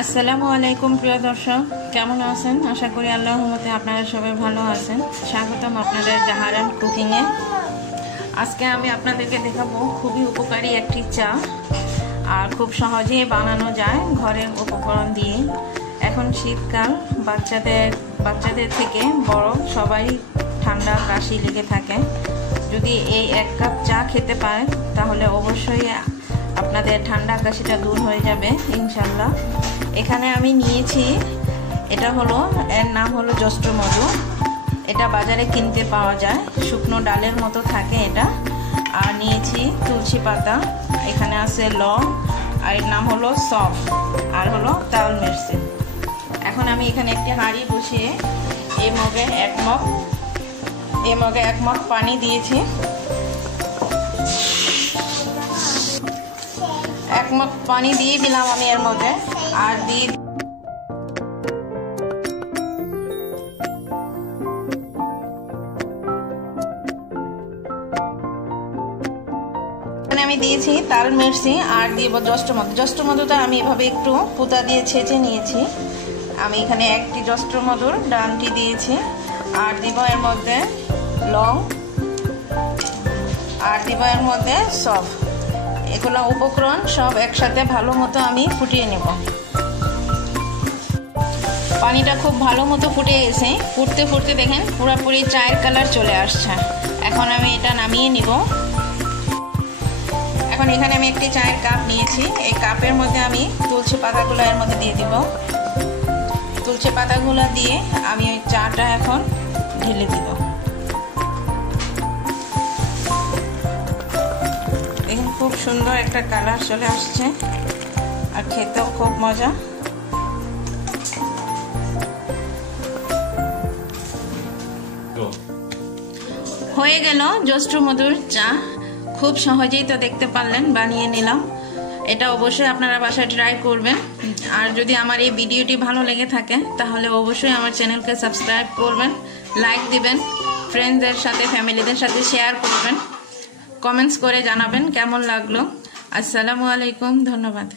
আসসালামু আলাইকুম প্রিয় দর্শক, কেমন আছেন? আশা করি আল্লাহর রহমতে আপনারা সবাই ভালো আছেন। স্বাগতম আপনাদের জাহারান কুকিংয়ে। আজকে আমি আপনাদেরকে দেখাবো খুবই উপকারী একটি চা, আর খুব সহজেই বানানো যায় ঘরের উপকরণ দিয়ে। এখন শীতকাল, বাচ্চাদের থেকে বড় সবাই ঠান্ডা কাশি লেগে থাকে। যদি এই 1 কাপ চা খেতে পারেন তাহলে অবশ্যই আপনাদের ঠান্ডা কাশিটা দূর হয়ে যাবে ইনশাল্লাহ। এখানে আমি নিয়েছি, এর নাম হলো জস্ট মধু। এটা বাজারে কিনতে পাওয়া যায়, শুকনো ডালের মতো থাকে এটা। আর নিয়েছি তুলসী পাতা, এখানে আছে লং, আর এর নাম হলো সফ, আর হলো তাল মির্চি। এখন আমি এখানে একটি হাঁড়ি বসিয়ে এই মগে এক মগ পানি দিয়েছি। 1 মগ পানি দিয়ে দিলাম আমি এর মধ্যে। আর দিয়ে আমি দিয়েছি তাল মির্চি, আর দিব জস্ট মধুটা আমি এভাবে একটু পুতা দিয়ে ছেঁচে নিয়েছি। আমি এখানে একটি জস্ট মধুর ডানটি দিয়েছি। আর দিব এর মধ্যে লং, আর দিব এর মধ্যে সফ। এগুলো উপকরণ সব একসাথে ভালো মতো আমি ফুটিয়ে নেব। পানিটা খুব ভালো মতো ফুটে গেছে। ফুটতে দেখেন পুরোপুরি চায়ের কালার চলে আসছে। এখন আমি এটা নামিয়ে নিব। এখন এখানে আমি একটি চায়ের কাপ নিয়েছি। এই কাপের মধ্যে আমি তুলসী পাতাগুলো এর মধ্যে দিয়ে দিব। তুলসী পাতাগুলো দিয়ে আমি ওই চাটা এখন ঢেলে দিব। দেখুন খুব সুন্দর একটা কালার চলে আসছে, আর খেতেও খুব মজা। হয়ে গেল জস্ট মধুর চা। খুব সহজেই তো দেখতে পারলেন, বানিয়ে নিলাম। এটা অবশ্যই আপনারা বাসায় ট্রাই করবেন। আর যদি আমার এই ভিডিওটি ভালো লেগে থাকে তাহলে অবশ্যই আমার চ্যানেলকে সাবস্ক্রাইব করবেন, লাইক দিবেন, ফ্রেন্ডদের সাথে ফ্যামিলিদের সাথে শেয়ার করবেন, কমেন্টস করে জানাবেন কেমন লাগলো। আসসালামু আলাইকুম, ধন্যবাদ।